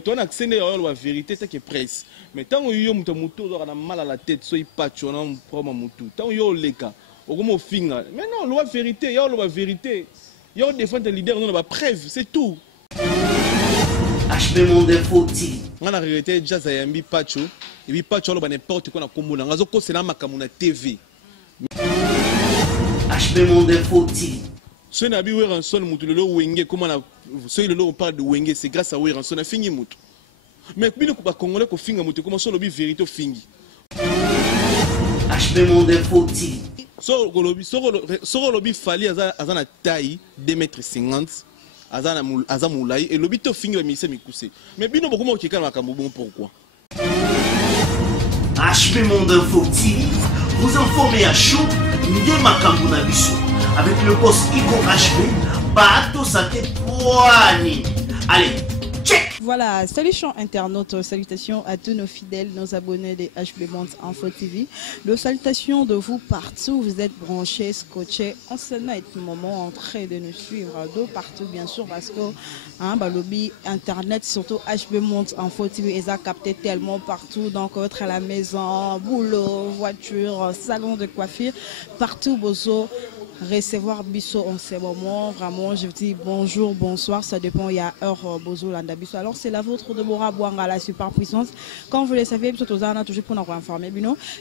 toi on accès la vérité c'est que presse mais tant que yo muto a mal à la tête so il patch on a problème mutu tant yo leka au comme finga mais non la vérité yo la vérité yo défendre le leader on a preuve c'est tout HB Monde Info TV on a regretté déjà ça yambi patcho et puis patcho on n'importe quoi na kombo na ngazo ko c'est na makamuna TV HB Monde Info TV ce n'a pas eu un son mutu le wenge comment ce le on parle de wenge c'est grâce à Weranson a fini mutu mais bino ko ba congolais ko finga mutu comment so lobi vérité fingi HB Monde Info TV so lobi fali azana taille 2,50 m azana moulai et lobi to fingi ba mise mikuse mais bino boko mo kika makambo bon pourquoi HB Monde Info TV vous informez à chaud de makambo na biso avec le boss Ico HB Bato Santé Poani. Allez, check. Voilà, salut chers internautes, salutations à tous nos fidèles, nos abonnés des HB Monde Info TV. De salutations de vous partout, vous êtes branchés, scotchés, en ce moment en train de nous suivre de partout bien sûr parce que le lobby internet, surtout HB Monde Info TV, ils ont capté tellement partout, donc être à la maison, boulot, voiture, salon de coiffure, partout bozo. Recevoir Bisso en ce moment, vraiment, je vous dis bonjour, bonsoir, ça dépend, il y a heure Bozo Landa Bisso. Alors, c'est la vôtre de Bora Boanga, la super puissance. Comme vous le savez, Bisso Tozana, toujours pour nous informer,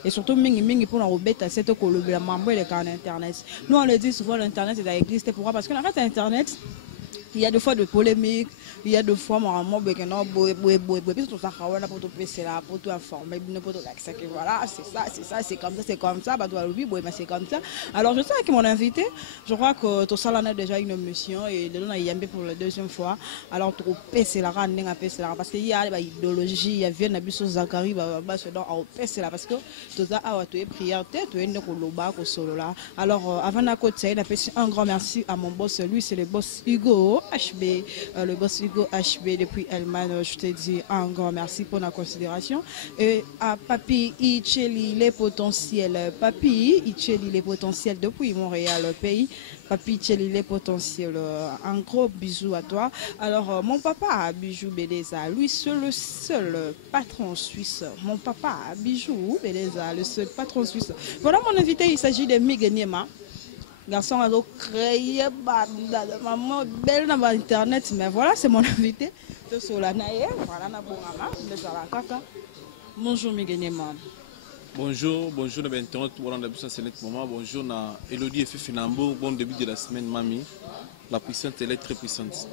et surtout, Mingi pour nous bêter à cette colo, la mambo et le cas Internet. Nous, on le dit souvent, l'Internet est existé. Pourquoi? Parce que en fait, Internet, il y a des fois de polémiques, il y a des fois, moi, puis tout ça, pour tout passer là, pour tout informer, pour tout accès, voilà, c'est comme ça, bah, mais c'est comme ça. Alors, je sais que mon invité, je crois que tout ça, là, on a déjà une mission et de l'on a yambé pour la deuxième fois. Alors, tout passer là, parce qu'il y a l'idéologie, il y a bien Nabiso Zakari, c'est donc on passer là, parce que tout ça, tu es prière, tu es une coloba, solo là. Alors, avant la côte, un grand merci à mon boss, lui, c'est le boss Hugo HB, le boss Hugo HB depuis Allemagne. Je te dis un grand merci pour la considération. Et à Papi Icheli les potentiels, Papi Icheli les potentiels depuis Montréal, le pays. Papi Icheli les potentiels, un gros bisou à toi. Alors mon papa Bijou Beleza, lui c'est le seul patron suisse. Mon papa Bijou Beleza, le seul patron suisse. Voilà mon invité, il s'agit de Migeniema. Garçon a créé maman belle dans internet, mais voilà, c'est mon invité de Solanaye. Voilà, bonjour Migeniema. Bonjour na internet voilà na puissance net moment bonjour na Elodie et Finambo bon début de la semaine mami la puissance elle est très puissante.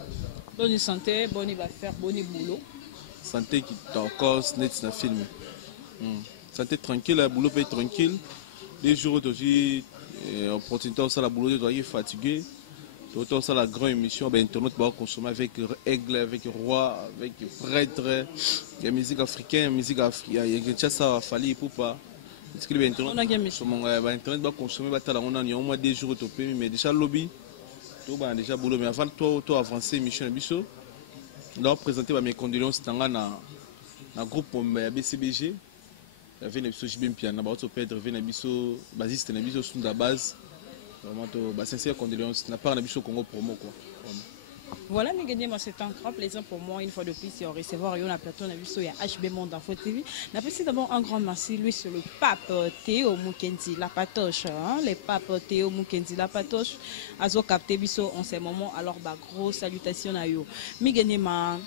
Bonne santé, bonne affaire, bonne boulot. Santé qui encore net na film. Santé tranquille, boulot paye tranquille. Les jours d'aujourd'hui opportunité aussi la boulot de fatigué. Autant ça la grande émission internet va consommer avec aigle, avec roi, avec prêtre, il y a musique africaine, musique africaine, il y a ça fallait pour pas. Est-ce que internet va consommer on a au moins des jours topé mais déjà lobby tout ba déjà boulot mais avant toi avancer mission biso. Là présenter mes condoléances dans na groupe BCBG. Il y avait une émission JBMPiana, il y avait une émission basiste, une émission sur la base. Vraiment, sincère condoléances, n'a pas un Congo promo quoi. Voilà, c'est un grand plaisir pour moi une fois de plus de recevoir un plateau sur HB Monde Info TV. J'apprécie d'abord un grand merci, lui c'est le pape Théo Mukendi la patoche, le pape Théo Mukendi la patoche. Azo capté biso en ce moment, alors grosse salutation à yo. Migeniema.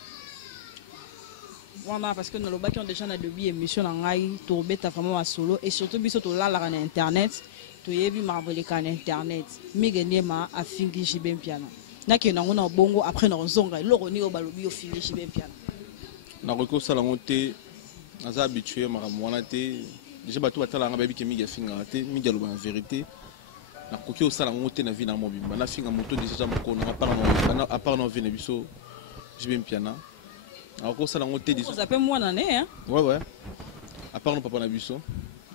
Voilà, parce que nous avons déjà des émissions dans la vraiment à solo et surtout biso to là sur internet to yebi marbolé sur internet Migeniema a fingi JB piano na ke na ngona bongo après na zonga loko ni obalobi yo fingi JB piano na reko sala ngote aza habitué maramwana te déjà bato batala nga babi ke miga finga te miga lo ba vérité na koki o sala ngote na vie na mobimba na finga moto déjà moko na à part no vie na biso JB piano. Alors, ça vous appelez moi l'année, hein? Ouais. À part nos papas Nabusso.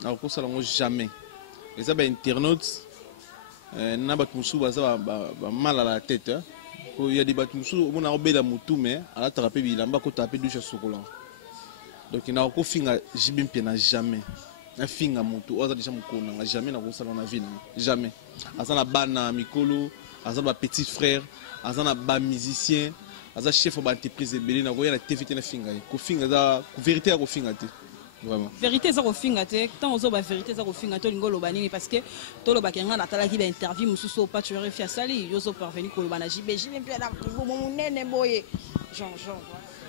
Alors, ça jamais. Et ça, internautes, n'a pas de mal à la tête. Il y a des batmoussous, on a obéi la moutou, mais à la thérapie, il a pas tapé du chocolat. Donc, il n'a pas fait Jibim Piana jamais. Un film à moutou, on a déjà mon jamais dans la ville. Jamais. À ça, la banne à Mikolo, à ça, petit frère, à ça, la musicien. aza chef ba entreprise ebele na koya na TV te na finga ko finga za ko vérité ya ko finga te vraiment vérité za ko finga te tant ozo ba vérité za ko finga to lingolo banini parce que to lo bakenga na tala ki ba interview mususu pa tu refi asali yozo parvenir ko bana jibe puis na mo nene boye Jean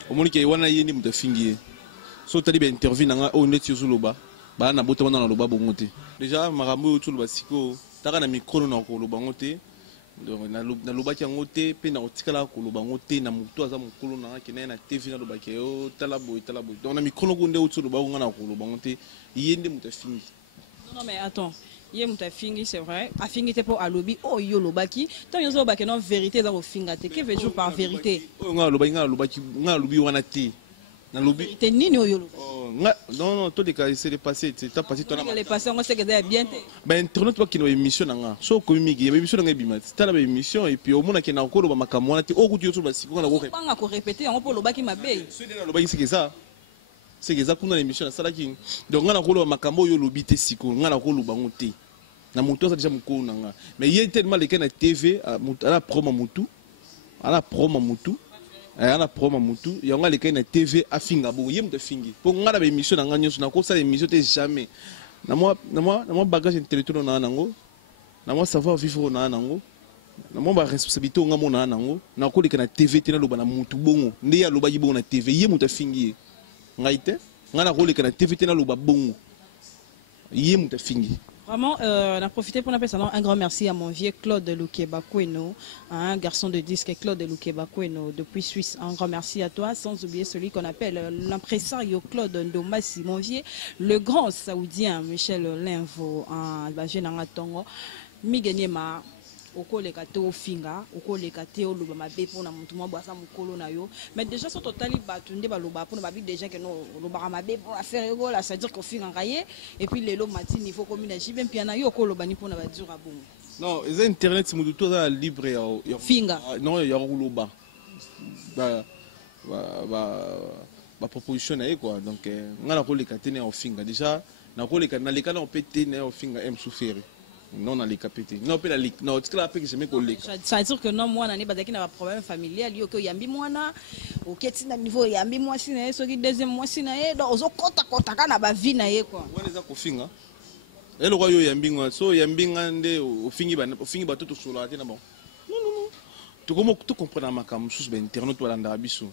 omoni ke wana yindi muta fingi so tali ba interview na nga o net yozo loba ba na bota wana na loba bongo te déjà makambo yo tulo basiko taka na micro na ko loba ngote donc na loba ki ngote pe na otikala ko loba ngote na mutu aza mukolo na ki na TV na loba ke o tala boy donc na micro ko nde o tulo ba ngana ko loba ngote yindi muta fingi non mais attends yé muta fingi c'est vrai a fingi te pour alobi o yo lobaki tant yo zo ba ke non vérité za ko finga te que veut par vérité o nga loba ki nga lobi wana te na lobi te nini o yo non tout des cas c'est le passé c'est passé ton le passé on sait que c'est bien ben internet pas qui no émission nga so ko migi émission nga bima c'est la émission et puis au monde qui na ko ba makamona te o ku tu ba siko na ko pas ko répéter on pour lobaki mabe so de na lobaki c'est que ça kuna émission na sala ki donc nga na ko ba makambo yo lobi te siko nga na ko loba ngote na mutu ça déjà mukolo nga mais il y a tellement les na TV à la promo mutu ana promo mutu yanga le na TV afinga bo yem de fingi pour ngala ba émission na nganyo na ko ça émission te jamais na moi bagage intellectuel na nango na moi savoir vivre na nango na moi ba responsabilité nga mo na nango na ko le na TV te na loba na mutu bongo ndi ya loba yibo na TV yem de fingi ngaite ngana ko le na TV te na loba bongo yem de fingi. Vraiment, on a profité pour appeler ça un grand merci à mon vieux Claude Lukebakweno, un garçon de disque Claude Lukebakweno depuis Suisse. Un grand merci à toi, sans oublier celui qu'on appelle l'impresario Claude Ndomassi, mon vieux, le grand saoudien Michel Linvo, un jeune Tongo, Migenema. Oko le kate o finga oko le kate o loba mabe pona mutu mwa bwasa mukolo na yo mais déjà so totali batunde ba loba pona babi déjà que no loba mabe pour faire ego là ça veut dire qu'on finga ngaye et puis lelo mati niveau commune jibe mpia na yo oko loba ni pona ba dura bongo non les internet c'est mutu toza libre ya finga non ya loba ba proposition na quoi donc ngala ko le kate na o finga déjà na ko le kana le kana o pété na o finga m souffrir non dans les capitaux non pas la non tu l'as que jamais collé ça veut dire que non moi nani bazaki na problème familial yo ko yambi mwana oketi na niveau yambi mwasi na ye soki deuxième mwasi na ye donc ozo kota kana ba vie na ye quoi wana za ko finga elo kwa yo yambi ngwa so yambi ngande ofingi ba tout solo ate na bon non tu comment tu comprends makam sous ben internet wala ndabiso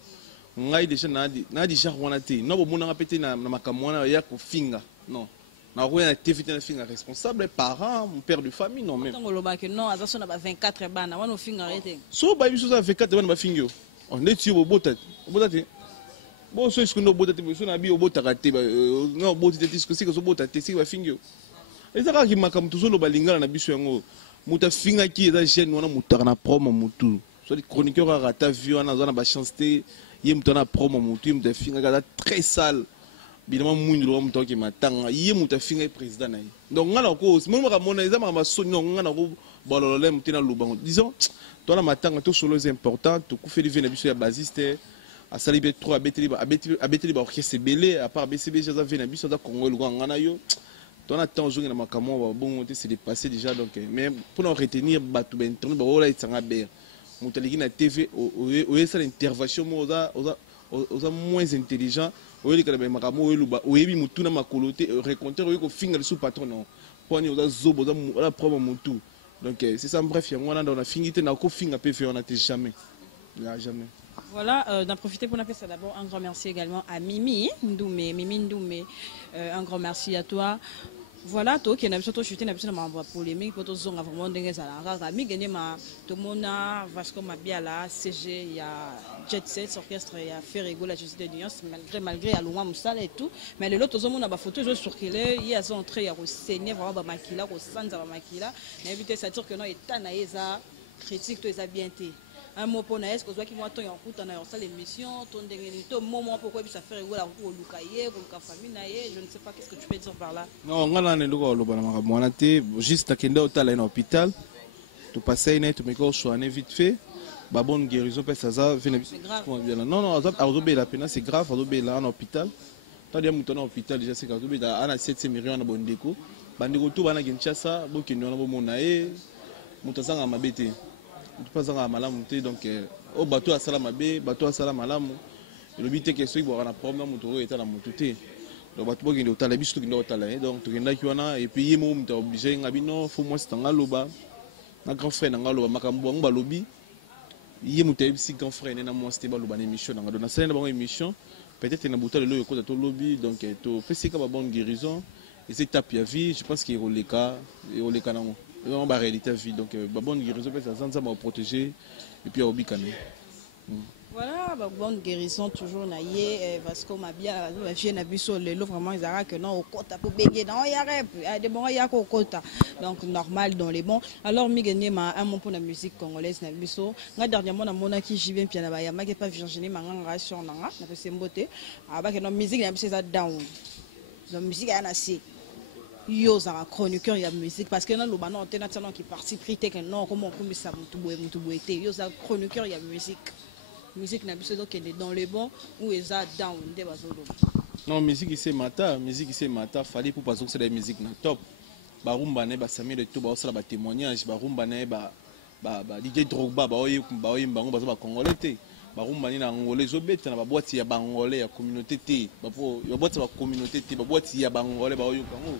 ngai déjà na di genre wana te no bo mona ngapete na makam wana ya ko finga non na roya TV na finga responsable parent mon père de famille non même tant loba que non azaso na ba 24 bana wana finga rete so ba biso za 24 bana ba fingyo on est sur bota te bo so est-ce que no bota te so na bi obota ka te no bota te est-ce que c'est que so bota te c'est ba fingyo ezaka ki makam tuzo lo balingana na biso yango muta finga ki eza jeune wana mutaka na promo mutu so les chroniqueurs a rata vu wana zona ba chance te yé mutana promo mutu muta finga ka très sale bilama mundu lo mto ki matanga yé muta finga président na donc ngana ko mo ka mona eza ma sonyo ngana ko balolole mutina lubango disons toi la matanga to solo est important to ku fait livre na biso ya basiste a salibe 3 abeteli ba orchestre belé à part BCB jaza vena biso da Congo lu ngana yo on a tant joué dans ma camon bon c'est dépassé déjà donc mais pour nous retenir batu ben internet ba ola itsanga ber mutaliki na TV o esa l'intervention oza moins intelligent o yeli kana ba makamo o luba o yebi mutu na makolote rencontrer o ko finga sous patron non poni oza zobo oza la promo mutu donc c'est ça bref yango na on a fingité na ko finga pe fait on a jamais jamais. Voilà, d'en profiter pour appeler ça d'abord un grand merci également à Mimi Ndoumé, un grand merci à toi. Voilà, toi qui n'as pas chuté, n'a pas polémique, pour tous vraiment dingue ça. Rami gagné ma Tomona, Vasco Mabiala, CG, il y a Jet Set, orchestre, il y a Ferrego, la Justice de Nuance, malgré Alouma Moussala et tout. Mais le lot, on a ma photo, je sur qu'il est, il y a son entrée, il y a au Seigneur, vraiment Makila, au Sanza Makila. Mais évitez ça dire que non, il est tanaïsa, critique, tout est bien été. Un mot pour Naes, que qui moi ton yankou ton ailleurs ça l'émission ton dernier moment pourquoi ça fait rigoler au Lukaye pour la famille naie je ne sais pas qu'est-ce que tu peux dire par là non ngala ne luka lo bana mwana te juste nakenda otala na hôpital tu passer net tu me ko soigner vite fait ba bonne guérison parce que ça vient non azobe la peine c'est grave azobe là en hôpital tant dia muto na hôpital déjà c'est azobe da ana 7 millions na bondeko bandeko tout bana Kinshasa bokendo na bomona e muto sanga mabete pas en malamu te donc au bateau à Salamabé, bateau à Salamalamu. Le but est que ceux qui vont avoir un problème, ils état dans mon touté. Donc bateau qui est au talabis, qui est au talabis. Donc tu es là, et puis il est obligé, il faut moi c'est un loba. Un grand frère n'a loba, makambo ngba lobi. Il est aussi grand frère, n'a moi c'était loba une émission. Donc dans cette émission, peut-être qu'il y a bouteille de l'eau côté de lobby, donc tu fais c'est comme une bonne guérison. Et c'est tapis à vie, je pense qu'il y a le cas, et le cas non. On va réalité à vie, donc bonne guérison, ça va protéger et puis au bicane. Voilà, bonne guérison toujours naïe parce qu'on m'a bien fait na biso le lot vraiment ils arrêtent que non au quota pour béguer non il y a des bons il y a au quota donc normal dans les bons alors mi gagner ma un mot pour la musique congolaise na biso nga dernièrement na mona qui j'y viens piano ba ya ma pas Virginie manganga sur nanga na pe sembote aba que non musique na biso ça down la musique a assez yo za chroniqueur ya musique parce que na lo bana on tena tana qui participe que non comment on comme ça mutu boete yo za chroniqueur ya musique musique n'a pas besoin dans les bons ou ils ont down des bazolo. Non musique c'est mata fallait pour parce que c'est la musique na top. Ba rumba ne ba sami de tout ba osala ba témoignage ba rumba ne ba DJ Drogba ba oyimba ngo ba congolais te. Ba rumba ni na angolais zo beta na ba boîte ya bangolais ya communauté te. Ba po ya boîte ba communauté te ba boîte ya bangolais ba oyo kango.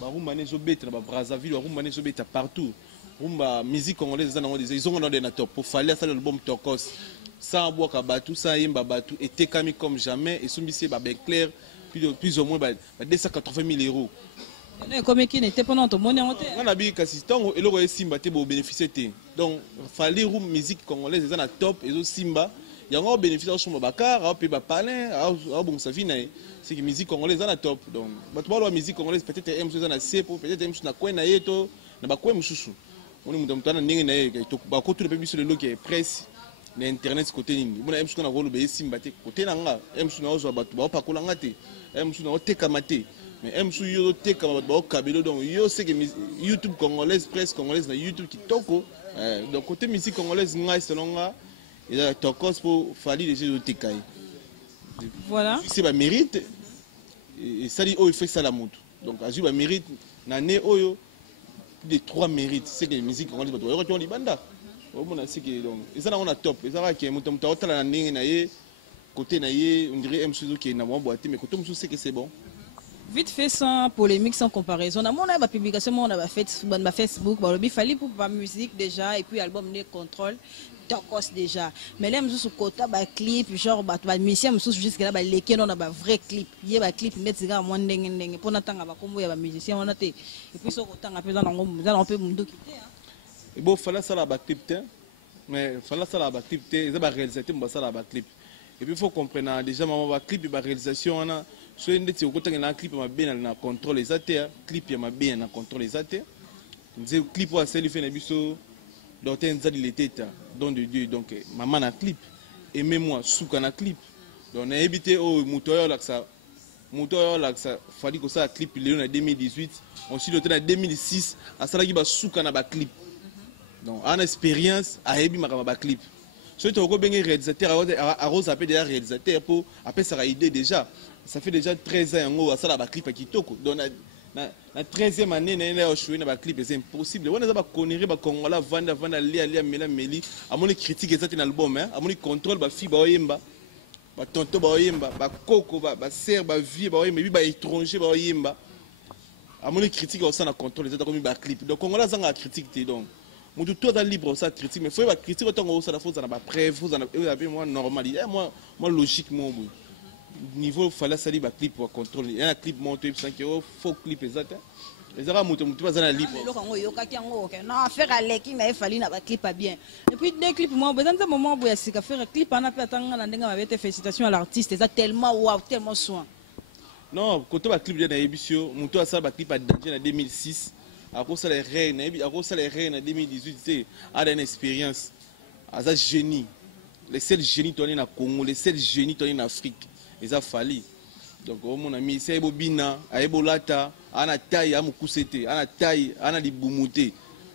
Ba rumba ne zo beta na ba Brazzaville ba rumba ne zo beta partout. Rumba musique congolaise ils ont dans top pour fallait ça l'album Tokos. Sans boire Kabatou, sans yimba batou, et tekami comme jamais, et soumis bien clair, plus ou moins 280 000 €. Comme qui n'était pas dans ton monnaie en terre. On a bien qu'assistant, et le Simba, tu as bénéficié. Donc, il fallait une musique congolaise, ils sont top, et aussi Simba, il y a un bénéfice de son bakar, puis palin, bon, ça finit. C'est que la musique congolaise est top. Donc, la musique congolaise peut-être est un CEPO, peut-être est un coin naïto, n'a pas quoi moussou. On est dans un n'engagé, tout le pays sur le lot qui est presse. L'internet côté nini bona emsu na rolo be simba te côté nanga emsu na ozo batu ba pakola ngate emsu na oteka mate mais emsu yo teka ba kabelo donc yo c'est que YouTube congolaise presse congolaise na YouTube qui toko donc côté musique congolaise ngai selon nga il a tokos pour fali les jeux tekai voilà c'est ba mérite et ça dit oh il fait ça la moto donc azu ba mérite na né oyo des 3 mérites c'est que musique congolaise ba to yo libanda. Ils sont top. Ils sont côté on dirait qui est mais côté c'est que c'est bon. Vite fait sans polémique, sans comparaison. On a ma publication, on a fait Facebook, il fallait pour la musique déjà et puis album les contrôle. Tokos déjà mais là je suis côté ba clip genre ba musicien je suis jusque là ba leke non ba vrai clip il y a clip net c'est moi ndenge pour natanga ba kombo ya ba musicien on a té et puis so kotanga pesa nango on peut mundo quitter hein. Et bon, il fallait ça la clip, mais il fallait ça la clip, ils ont réalisé ça la clip. Et puis il faut comprendre déjà ma clip et ma réalisation on a soit une des côté un clip ma bien na contrôle les athées, clip ma bien na contrôle les athées. Nous clip wa celle fait na biso dans un zali l'été don de Dieu donc maman na clip et même moi souka na clip. Donc on a évité au moteur là que ça fallait que ça clip il est en 2018, ensuite en 2006 à ça là qui va souka na ba clip. Donc, en expérience, à Ebi Makaba clip. Si tu as un réalisateur, à Rose a déjà réalisateur pour après ça idée déjà. Ça fait déjà 13 ans à ça la clip qui toko. Donc la 13e année na a joué na clip c'est impossible. On a pas connerie ba Congola vanda lia meli à mon critique ça dans l'album hein, à mon contrôle ba fi ba oyemba. Ba tonto ba oyemba, ba koko ba ser ba vie ba oyemba, ba étranger ba oyemba. À mon critique ça na contrôle ça comme ba clip. Donc Congola ça critique donc mon tout est libre ça critique mais faut pas critiquer autant ça la faut ça n'a pas preuve faut ça moi normal moi logiquement niveau fallait ça libre clip pour contrôler il y a un clip monté 5 € faut clip exact les arabes monté pas ça libre non faire aller qui n'a fallu na clip bien et puis des clips moi besoin de moment où il y a faire clip on a pas attendre na ndenga avec félicitations à l'artiste ça tellement wow tellement soin non quand on clip de émission mon tout ça clip à danger en 2006 à cause les reines en 2018 c'est une expérience un génie les seuls génies tournés dans Congo les seuls génies tournés en Afrique ils ont fallu donc mon ami c'est Bobina Aebolata ana taille amukusete ana taille ana libumuté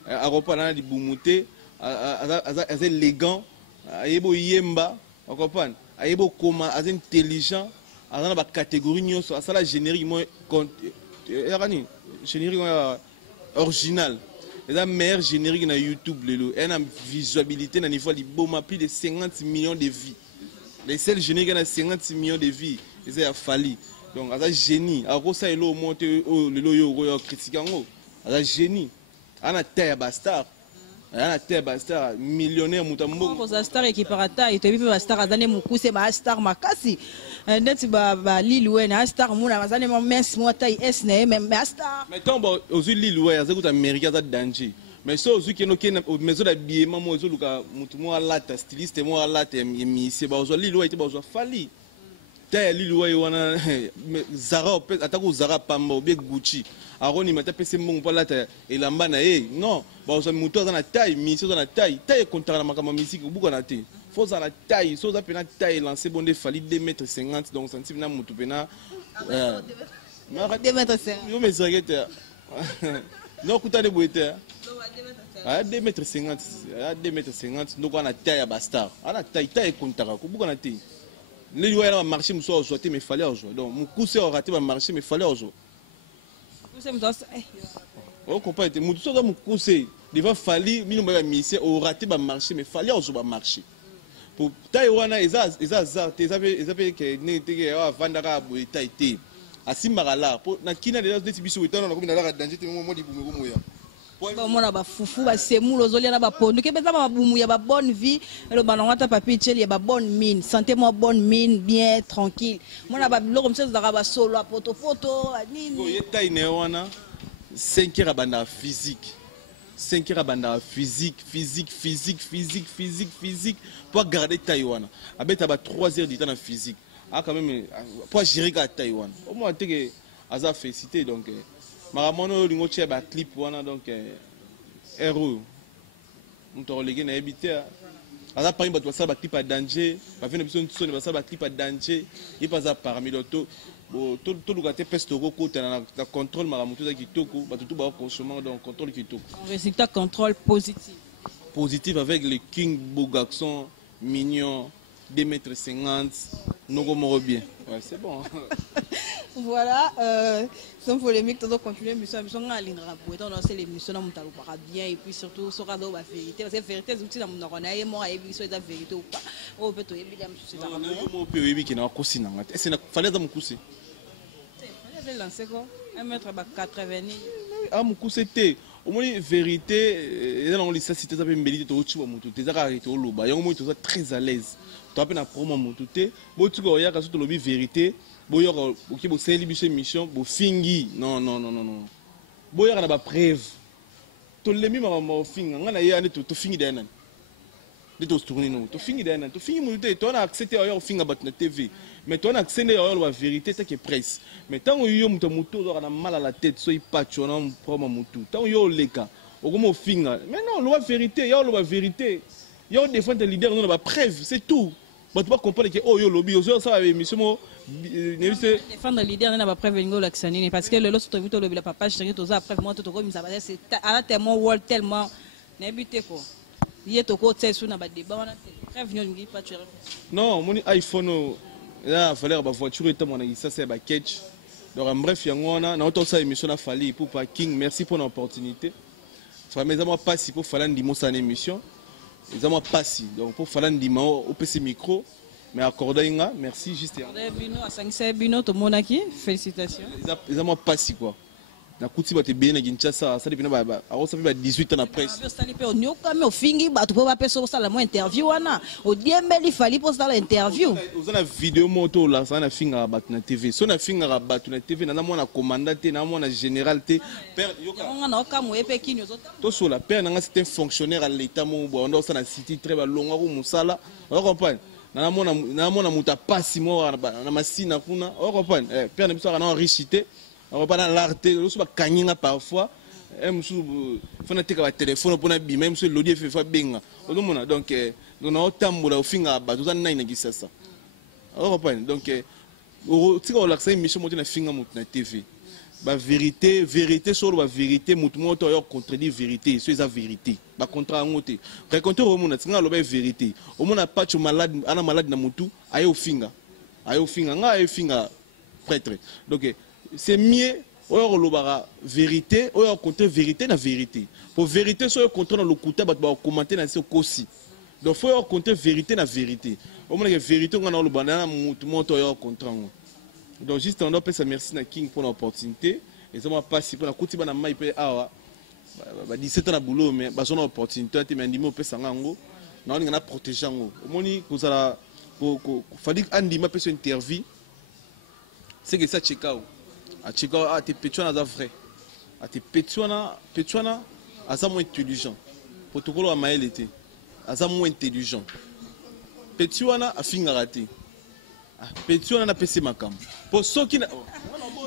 aropa ana libumuté az élégant aebo yemba on comprend aebo comment az intelligent ana ba catégorie nyonso asala générique moi générique original la meilleure générique na YouTube lelo et na visualité na niveau liboma plus de 50 millions de vues. Les seuls génériques na 50 millions de vues, ils a fallu. Donc ça génie, alors ça elo monte lelo yo critique ngo. Ça génie. Ana terre bastard. Ana terre bastard millionnaire mutambo. Pour za star equiparata et tu peux star azane mukuse ba star makasi. Net ba Lil Wayne star muna azane mo mess mo taille S na même star. Mais tant bon aux Lil Wayne ça coûte américain ça danger. Mais ça aux qui no maison d'habillement mo zo luka mutu mo alata styliste mo alata mi c'est ba aux Lil Wayne ba aux fali. Taille Lil Wayne wana Zara atako Zara pamba ou bien Gucci. Aroni mata pese mbongo pa lata elamba na ye non ba osa muto za na taille mission za na taille contre na makama musique buka na te faut za na taille so za pena taille lancer bonde fali 2,50 m donc centime na mutu pena 2,50 m yo me zagete non kuta de boete ah 2,50 m ah 2,50 m donc on a taille bastard ana taille contre ko buka na te les lois na marché muso ozote mais fallait ozo donc mukuse o raté ba marché mais fallait ozo. Oh, comprends, mutu soza mukuse devant fali minu ba mise au raté ba marché mais fallait ozo ba marché. Pour Taïwana eza ezape que ne te wa vandaka bo taïté. Asimara là pour na kina de des biso etana na komina la danger te mo di bumu moya. Ba mona ba fufu ba semulo zolia na ba pondu ke beza ba bumu ya ba bonne vie le banongata papi tcheli ya ba bonne mine santé moi bonne mine bien tranquille mona ba bilo comme ça za ba solo a photo nini ko yeta ine wana 5 heures banda physique 5 heures banda physique pour garder Taïwan abeta ba 3 heures du temps en physique ah quand même pour gérer à Taïwan au moins te que aza félicité donc maramono lingo tche ba clip wana donc héros on relégué na habité aza parmi ba ça ba clip à danger ba vient besoin de sonner ba ça ba clip à danger il pas ça parmi l'auto tout le côté peste roko na contrôle maramoto za kitoko ba tout ba consommer donc contrôle kitoko résultat contrôle positif avec le king beau garçon mignon 2,50 m nogo moro bien ouais c'est bon. Voilà, sans polémique, on continuer l'émission. On a lancé l'émission, on a bien et puis surtout, sur la vérité. Parce que la vérité, c'est outils dans mon oreille. Moi, il y a la vérité ou pas. On peut te dire, c'est ça. On peut dire qu'il y a un cousin. Il fallait dans mon cousin. Il fallait lancer quoi 1,80 m. Ah, mon cousin, c'était. Au moins, vérité, dans les cités, ça peut me dire que tu es arrêté au loba. Il y a un moment où tu es très à l'aise. Tu as peine à prendre mon tout. Bon, tu vois, il y a quand tu as vérité. Boyo ok bo seli biso mission bo fingi non boyo kana ba preuve to lemi ma finga ngana ye ane to fingi dana de to tourner non to fingi dana to fingi muté to na accepter yo finga bat na TV mais to na accepter yo la vérité ta que presse mais tant yo muto zo kana mal à la tête so ipacho na problème mutu tant yo leka okomo finga mais non la vérité yo la vérité yo défendre leader non ba preuve c'est tout. Bah tu vas comprendre que oh yo lobby yo ça émission mo défendre leader n'a pas prévenir l'accès parce que le lot sur le lobby la papa je te après moi tout comme ça c'est à tellement wall tellement n'habité quoi il est au côté sur na ba débat on prévenir ngi pas tu non mon iPhone là fallait ba voiture et mon ça c'est ba catch donc en bref il y a on a ça émission na fali pour parking merci pour l'opportunité ça mais moi pas si pour faire une émission ils ont pas si donc pour faire un dimanche au PC micro mais accordé merci juste bino to monaki félicitations ils ont pas si quoi na kuti ba te bien na Kinshasa ça depuis na ba ça fait 18 ans na presse ça li pe onyoka me ofingi ba to pa peso ça la mo interview wana o diembeli fali pour ça l'interview vous na vidéo moto là ça na finga ba na TV so na finga ba na TV na mo na commandant na mo na général te père yoka na okamu epe kini ozota to so la père na c'était fonctionnaire à l'état mo bo on ça na city très ba longa ko musala on comprend na mona muta pasi mo na masina kuna on comprend père na biso na enrichité on va pas dans l'arte le souvent kanyinga parfois même sous fona teka ba téléphone pour na bi même sur l'audio fait fa benga on donc on a tambola au finga ba tout ça na ina kisasa on comprend donc tika o l'accès mission mo na finga mo na TV ba vérité sur la vérité mutu mo to yo contredire vérité c'est la vérité ba contrat ngote raconter au monde tinga lo ba vérité au monde pas tu malade ana malade na mutu ayo finga nga ayo finga prêtre donc c'est mieux oyo lobara vérité oyo contre vérité na vérité pour vérité so contre na lokuta ba commenter na se kosi donc faut contre vérité na vérité au moins que vérité on a lobana na mutu moto oyo contre ngo donc juste on doit passer merci na king pour l'opportunité et ça m'a passé pour la kutiba na mai pe awa ba 17 ans na boulot mais ba son opportunité te mais ndimo pesa ngo na on na protéger ngo omoni ko sala ko fallait andima pesa interview c'est que ça check out a check out a te petwana za vrai a te petwana asa moins intelligent protocole a mael était asa moins intelligent petwana a finga raté petwana na pesa makam pour ceux qui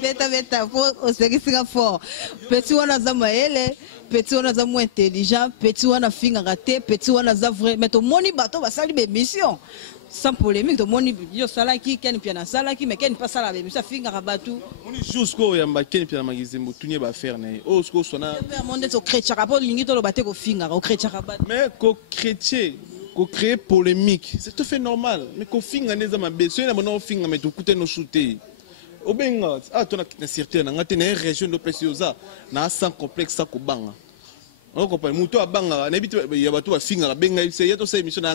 beta pour osekisinga fort petit wana za maele petit wana za moins intelligent petit wana finga raté petit wana za vrai mais to moni bato basali be mission sans polémique to moni yo salaki ken pia na salaki mais ken pas sala be mission finga rabatu moni jusqu'au yamba ken pia na magazembo tunye ba faire na o sko sona monde to chrétien rapport lingi to lo bate ko finga ko chrétien rabatu mais ko chrétien ko créer polémique c'est tout fait normal mais ko finga neza mabeso na bono finga mais to kute no shooter obenga to na certain na ngate na région do pesioza na sans complexe sa ko banga on comprend muto abanga na bitu ya batu ba finga benga c'est yato sa émission na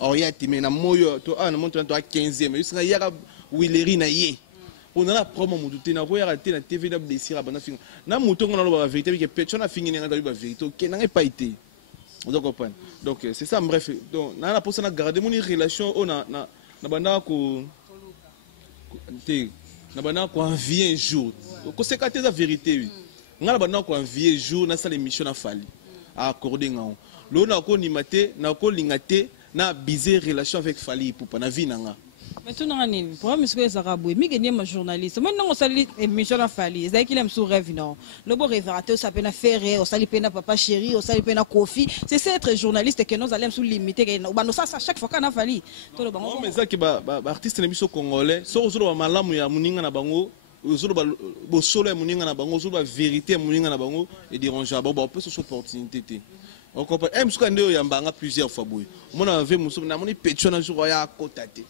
oyati mais na moyo to na monto to 15e mais singa yaka wileri na ye on a la promo mutu te na voya raté na TV na blessira bana finga na muto ngona lo ba vérité que pecho na fingi nga ba vérité OK na pas été on comprend donc c'est ça bref donc na pour ça na garder mon relation na banda ko na bana ko envier un jour ko c'est quand la vérité oui ngala bana ko envier un jour na ça l'émission na fali a accorder ngao lo na ko nimate na ko lingate na biser relation avec fali pour na vie nanga mais tout na nini pour monsieur Zarabou mi gagner ma journaliste moi non sali émission na fali c'est qu'il aime sous rêve non le beau révérateur ça peut na faire au sali pena papa chéri au sali pena kofi c'est ça être journaliste que nous allons sous limiter ba no ça chaque fois kana fali to le bango mais ça que ba artiste na biso congolais so zo ba malamu ya muninga na bango zo ba bo solo ya muninga na bango zo ba vérité ya muninga na bango et dérangeant ba peut cette opportunité té on comprend même ce qu'on dit ya mbanga plusieurs fois boy mon avait muso na moni pecho na jour ya kotate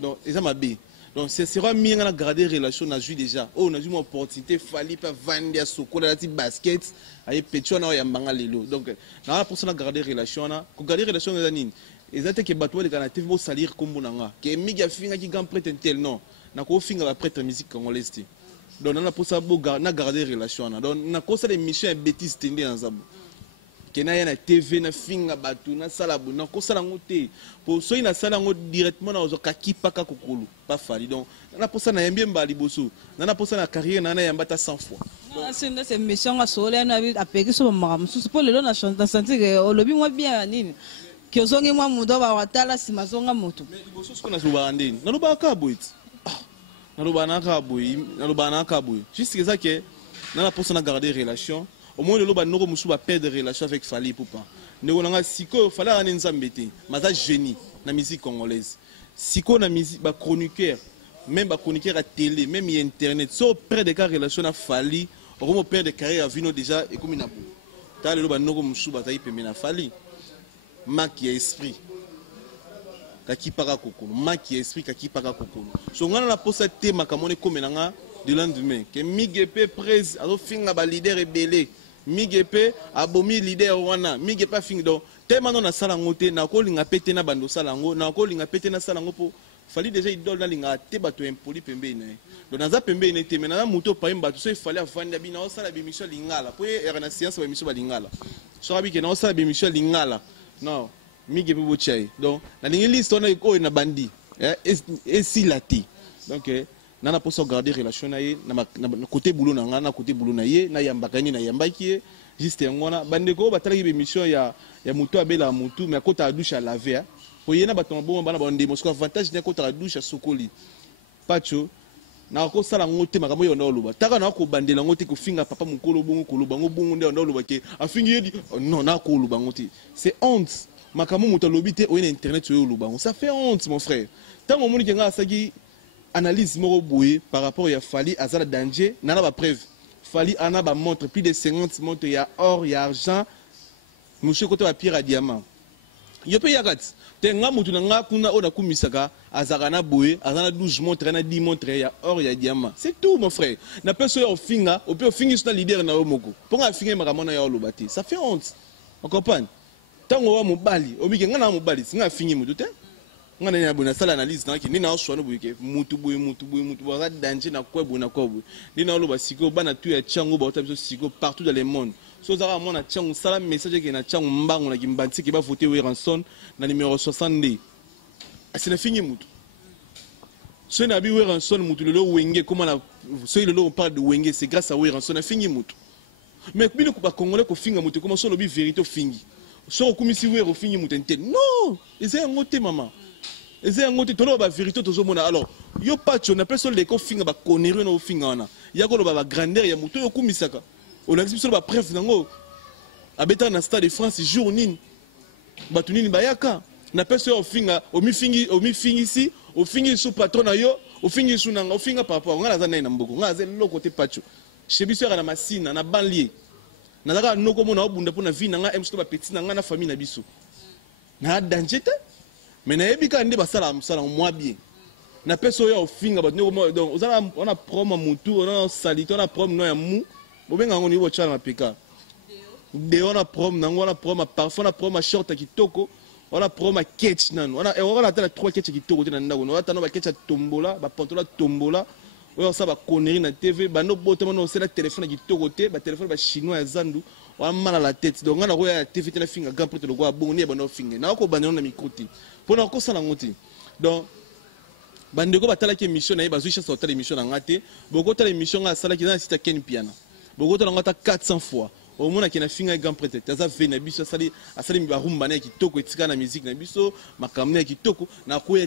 donc ça m'a bien donc c'est sera mis en garder relation na joué déjà oh on a eu une opportunité fallait pas vendre à sokola la petite basket ay pecho na ya mbanga lelo donc na pour ça garder relation na ko garder relation na nini exacte que bato de kana TV bo salir kombo nanga que miga finga ki grand prêtre tel non na ko finga ba prêtre musique congolaise donc na pour ça bo na garder relation na donc na ko ça des missions bêtises tendé en zabo kena na TV na finga batu na sala na ko sala ngote pour so ina sala ngo directement na ozo kakipaka kokulu pas fali donc na pour ça na yembie mbali boso na pour ça na carrière na yambata 100 fois c'est mission à solo na apeki so mama so pour le na chanta sentir que o lobi moi bien nini que ozongi moi mundo ba watala simazonga moto mais boso ce qu'on a souvent ndeni na loba ka boit na loba na ka boy juste que ça que na pour ça na garder relation au moins le loba noko musu ba perdre relation avec Fally Ipupa ndeko nanga siko Fally ana nzambete maza génie na musique congolaise siko na musique ba chroniqueur même ba chroniqueur à télé même y internet so près de cas relation na Fally au père de carrière vino déjà et comme na bu ta le loba noko musu ba tayi pembe na Fally maki esprit kaki para kokolo maki esprit kaki para kokolo so ngana na posa te makamone comme nanga de lendemain que migepe presse alo finga ba leader rebelle migepe abomi leader wana migepe finga donc tellement na sala ngote na ko linga pété na bando sala ngo na ko linga pété na sala ngo po Fally déjà idole na linga te bato impoli pembe ne donc na za pembe ne te mena na muto pa imba so Fally afanda bina o sala bémission lingala po era na science ba bémission ba lingala so rabi ke na o sala bémission lingala non migepe bo chai donc na lingi liste on ko na bandi et si lati donc nana pour sauvegarder relation na ye na côté boulot na côté boulot na ye na yambakani na yambaki juste ngona bandeko batala ki émission ya muto abela mutu mais kota douche à laver pour yena bato bon bana bande mosko avantage na kota douche à sokoli pacho na ko sala ngote makambo yo ndolo ba taka na ko bandela ngote ko finga papa mukolo bongo ko lubango bongo ndolo ba ke afingi yedi non na ko lubango te c'est honte makambo muto lobité o internet yo lubango ça fait honte mon frère tango moni kenga saki analyse moko boye par rapport à Fally azala danger nana ba preuve Fally ana ba montre plus de 50 montres il y a or il y a argent monsieur côté ba pierre à diamant yo pe yakati te nga mutu na nga kuna ona kumisaka azaka na boye azana 12 montres na 10 montres ya or ya diamant c'est tout mon frère na peso ya ofinga ope ofingi suna leader na yo moko ponga afinga makamona ya olobati ça fait honte on comprend tango wa mobali obike nga na mobali singa afingi mutu te nga na ya bona sala analyse na ki ni na oswa no boyeke mutu ba danger na kwebo ni na oloba siko bana tu ya chango ba otabiso siko partout dans le monde. So zara mona tchangu sala message ke na tchangu mbangu na kimbanti ke ba voter Weranson na numéro 62. Asina fini mutu. So na bi Weranson mutu lelo wenge comment na so lelo on parle de wenge c'est grâce à Weranson na fini mutu. Mais bino ko ba congolais ko finga mutu comment so lobi vérité fingi. So ko kumisi wero fingi mutu ente. Non, c'est un ngote maman. C'est un ngote tolo ba vérité tozo mona alors yo pacho na personne les ko finga ba connerie no finga na. Ya ko lo ba grandeur ya mutu yo kumisaka. On a dit que preuve nango abeta na stade de France jour nini batu nini bayaka na peso ofinga omi fingi si ofingi sous patron na yo ofingi sous nanga ofinga papa ngala za na mboko ngala za loko te pacho chebiso na masina na banlier na daka noko mona obunda pona vie nanga emsto ba petit nanga na famille na biso na danger te mais na ebika ndi basala musala moi bien na peso yo ofinga batu donc on a promo mutu on a salito on a promo no ya mu bobenga ngoni bo chala mapeka de on a prom nango on a prom parfois on a prom short kitoko on a prom catch nanu on a tala 3 catch kitoko te ndako on a tano ba catch tombola ba pantola tombola on ça ba connerie na TV ba no botama no sela téléphone kitoko te ba téléphone ba chinois ya zandu on a mal à la tête donc on a roya TV te na finga grand prêtre le quoi bon ni ba no finga na ko banana na microté pour na ko sala ngoti donc bandeko batala ki émission na ba zuisha sortir émission na ngate boko tala émission nga sala ki na sita ken piana beaucoup de 400 fois au moins qui na finga grand prêtre taza vena biso asali barumba na kitoko etika na musique na biso makamne kitoko na koya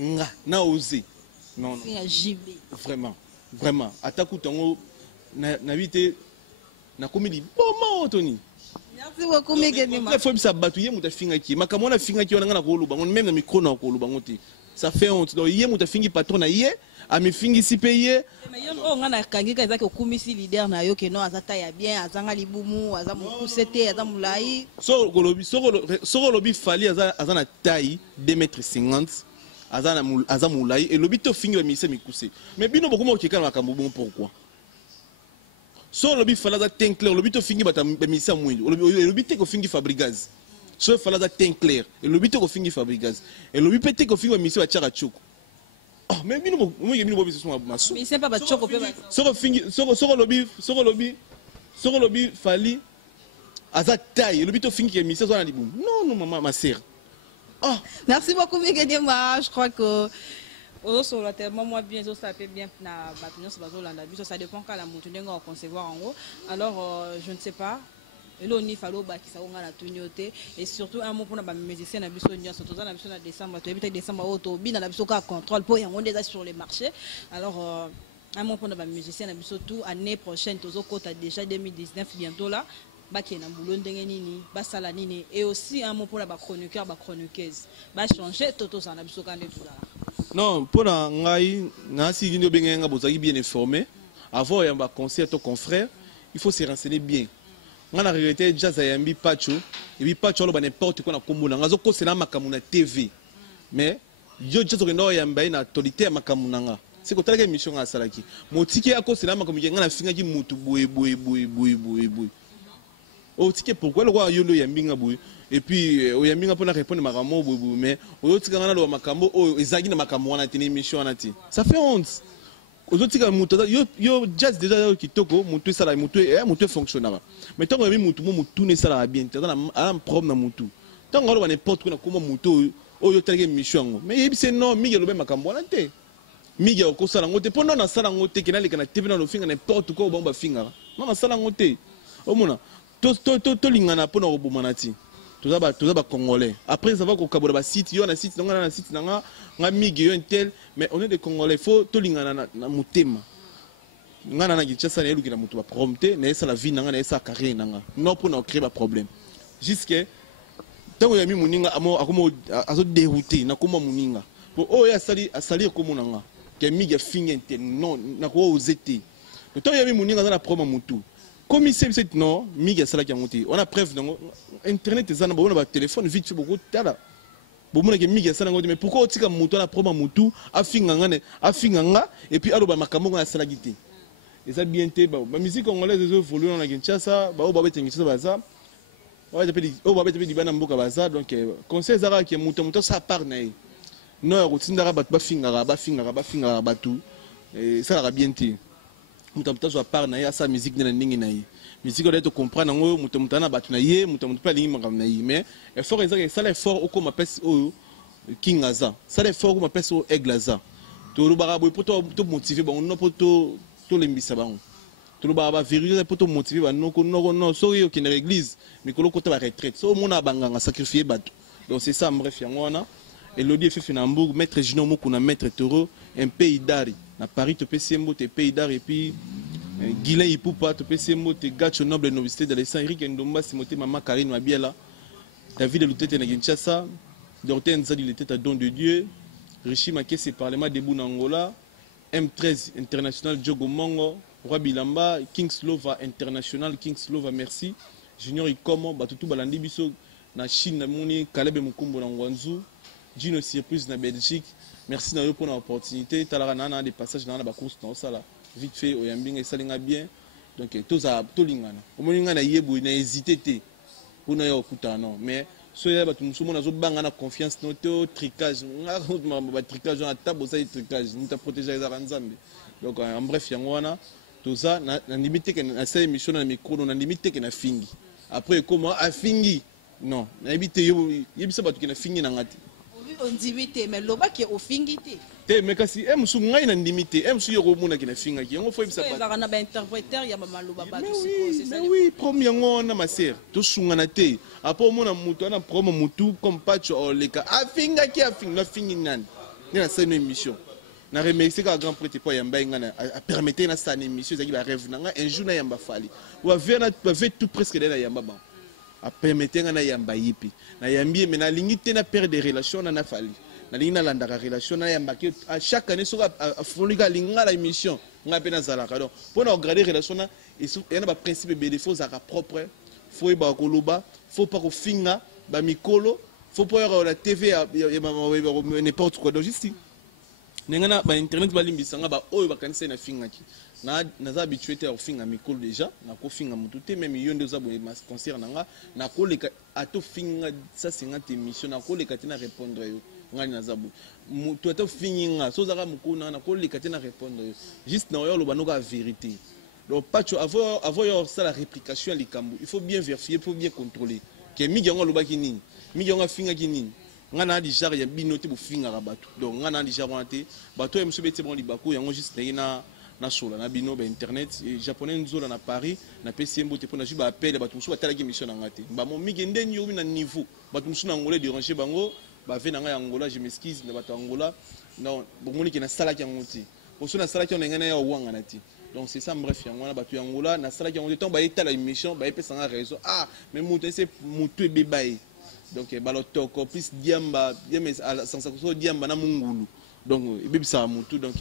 nga na oser non vraiment ataku tango na vite na comédie bon Tony merci beaucoup Megeni ma faut bisa batu ye muta finga ki makamona finga ki ona ko luba même na micro na ko luba ngoti ça fait honte donc ye muta fingi patron na ye ami fingi si payé mais yon o ngana kangika ezaki okumisi leader na yo ke no azata ya bien azanga libumu azamu kusete azamu lai so lobi fali azana taille 2,50 m azamu lai et lobi to fingi ba mise mikuse mais bino bokuma okeka na makambo bon pourquoi so lobi fala za teint clair lobi to fingi ba mise mwindu lobi te ko fingi Fabrigaz so fala za teint clair et lobi te ko fingi Fabrigaz et lobi pete ko fingi ba mise ba chaka choko. Oh, mais bino bobi sont maso. Mais c'est pas choko pe ba. Soko lobi fali aza taille lobi to fingi émission zo na libu. Non maman ma sœur. Ah, merci beaucoup Megeni ma, je crois que sur le tellement moi bien ça fait bien na batunion sur bazolanda biso ça dépend quand la mutu ndenga concevoir en haut. Alors je ne sais pas et là on y fallo ba ki sa nga la tunioté et surtout un mot pour na musicien na biso nya surtout na biso na décembre to ebita décembre auto bina na biso ka contrôle pour yango déjà sur les marchés. Alors un mot pour na musicien na biso tout année prochaine tozo kota déjà 2019 bientôt là ba ki na boulot ndenge nini ba sala nini et aussi un mot pour la ba chroniqueur ba chroniqueuse ba changer toto ça na biso ka nde tout là. Non pour na ngai na si ndio benga bozaki bien informé avant ya ba conseil to confrère il faut se renseigner bien. On a regretté jazz ayambi pacho et puis pacho ba n'importe quoi na komuna ngazo ko sena makamuna TV mais yo jazz ko ndo yamba na autorité makamuna nga c'est ko talaka émission nga salaki motiki ako sena makamuna nga na finga ki mutu boy o tike pourquoi le roi yo ndo yambi nga boy et puis o yambi nga pona répondre makamo boy mais o tika nga na lo makambo o ezaki na makambo na tene émission anati ça fait honte ozotika mutu yo jazz déjà kitoko mutu sala mutu fonctionnera mais tant que mutu ne sala bien tant un problème na mutu tant que on n'importe quoi na comment mutu oyo teleke mission mais c'est non mige lobe makambo na te mige ko sala ngote pendant na sala ngote kena leka na TV na lo finga n'importe quoi bomba finga na sala ngote omona to lingana pona obomanati toza ba congolais après ça va ko kabola ba site yo na site na site nga mige yo intel mais on est des congolais faut to lingana na mutema ngana na gichasa na elukina mutu ba prompter na esa la vie nga na esa carrière nga non pour na créer ba problème jusque tango ya mi muninga akomo azo dérouter na koma muninga pour o ya asali ko munanga ke mige finga intel non na ko ozete tango ya mi muninga na promo mutu Comme il sait non, Miga Salaki a monté. On a preuve Internet et ça, on a téléphone vite fait beaucoup de temps. Mais pourquoi tu as moto na proba moto afinganga et puis aloba makambo na salagité. Et ça bien té ba musique congolaise évolue na Kinshasa, ba ba betengisa baza. Ouais depuis o ba depuis bana mboka baza donc conseil zara ki moto ça part na. Non routine bat ba fingara batu. Et ça la bien té. Moto ça part na ya sa musique na ndingi na. Musique doit comprendre ngo muto na batu na ye muto pa lingi makam na ye mais effort ezaka ça l'effort au comme appelle o kingaza ça l'effort comme appelle o eglaza to lo bara boy poto to motiver ba on poto to lembisa ba to lo bara vérifier poto motiver ba non so yo ki na église mais ko lo kota ba retraite so mona banganga sacrifier batu donc c'est ça bref yango wana Elodie fait Finambourg maître Gino Mokuna maître Toro un pays d'ari na Paris to pesembo te pays d'ari et puis Guilain Ipoupa, tu peux se moter Gacho Noble Novicité de l'Essan, Eric Ndomba, Simoté Mama Karine Mabiela, David de Loutete Naginchasa, Dorten Zadi le tête à don de Dieu, Rishi Makese Parlement debout Angola, M13 International Diogo Mongo, Roi Bilamba, Kingslova International, Kingslova merci, Junior Ikomo, Batutu Balandi Biso, na Chine, na Moni, Kalebe Mukumbo na Ngwanzu, Gino Circus na Belgique, merci na pour l'opportunité, Talara Nana des passages dans la course dans ça là. Vite fait, au Yambing et Salinga bien. Donc, tout ça, tout l'ingana. Au moins, il y a yebu, il y a hésité. Pour nous, il y a non. Mais, si il y a une confiance, notre tricage, tricage, on a table, ça, tricage, nous avons protégé les Aranzambi. Donc, en bref, il y a tout ça, on a limité que cette émission, on a micro, on a limité que na fingi. Après, comment a fingi? Non, on a limité, il y a une fingi dans la on dit mais loba qui est au fingité. Mais kasi em su ngai na limité em su yoko muna kina finga ki on faut ça pas na ba interpréteur ya mama loba ba mais oui premier ngona ma sœur to sunga na te apo mona mutu na promo mutu comme pacho oleka afinga ki afinga na fingi nani na cette émission na remercier ka grand prêtre po yamba ngana a permettre na cette émission ça qui va rêve nanga un jour na yamba fali wa vena tout presque na yamba ba a permettre na yamba yipi na yambi mais na limité na perdre des relations na fali na linga landa ka relation na yamba ki à chaque année so a folika linga la émission nga pe na zalaka donc pour na regarder relation na et na ba principe be défaut za propre faut ba koloba faut pas ko finga ba mikolo faut pas la TV n'importe quoi donc juste nengana ba internet ba limbisa nga ba oyo ba kanisa na finga ki na za habitué te finga mikolo déjà na ko finga mututé même yonde za bo mas concert nanga na ko leka ato finga ça 50 émission na ko leka tina répondre yo ngani na zabu tu ato finga so za ka mukuna na ko leka tina répondre yo juste na yo lo banoka vérité donc pas tu avoir ça la réplication likambu il faut bien vérifier il faut bien contrôler que mi yango lo ba kinini mi yango finga kinini ngana di jar ya binote bu finga ka batu donc ngana di jar wanté bato em subete bon libako yango juste na sola na bino ba internet japonais nzola na Paris na PCMbo te pona juba appel bato musu batala ki mission na ngate ba mo migende nyo na niveau bato musu na ngolé déranger bango ba ve na nga Angola je m'excuse na bato Angola non bomoni ki na sala ki ngoti oso na sala ki on ngana ya wanga na ti donc c'est ça bref yango na bato Angola na sala ki ngoti tant ba etala émission ba epesa nga raison ah mais mutu c'est mutu bebaye donc balotoko plus diamba diamba sans diamba na mungulu donc ebebisa mutu donc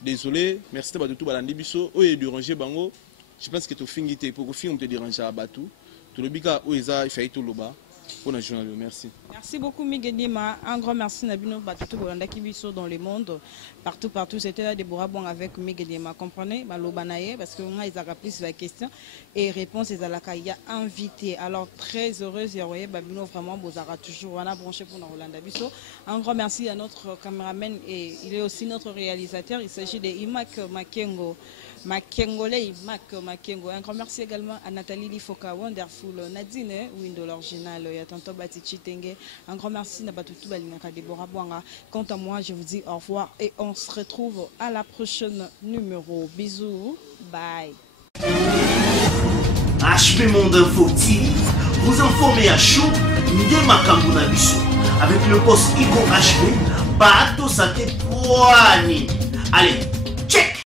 désolé, merci de tout balandi biso o déranger bango. Je pense que tu fingité pour que film te déranger à batu. Tu le bika o eza il fait tout loba pour la journée. Merci. Merci beaucoup Miguelima. Un grand merci Nabino Batutu Bolanda Kibiso dans le monde. Partout c'était là Déborah Bon avec Miguelima. Comprenez Malobanaye parce que moi ils a rappelé sur la question et réponse ils a il y a invité. Alors très heureuse et voyez Babino vraiment Bozara toujours on a branché pour Rolanda Biso. Un grand merci à notre caméraman et il est aussi notre réalisateur. Il s'agit de Imak Makengo. Makengolei Makengo. Un grand merci également à Nathalie Lifoka Wonderful Nadine Window l'original ya Tonto Batichi Tenge. Un grand merci à Batutu Balinaka Déborah Bouanga. Quant à moi, je vous dis au revoir et on se retrouve à la prochaine numéro. Bisous, bye. HP Monde Info TV, vous informez à chaud, Ndé Makambuna Biso, avec le boss Iko HP, Bato Sate Poani. Allez, check!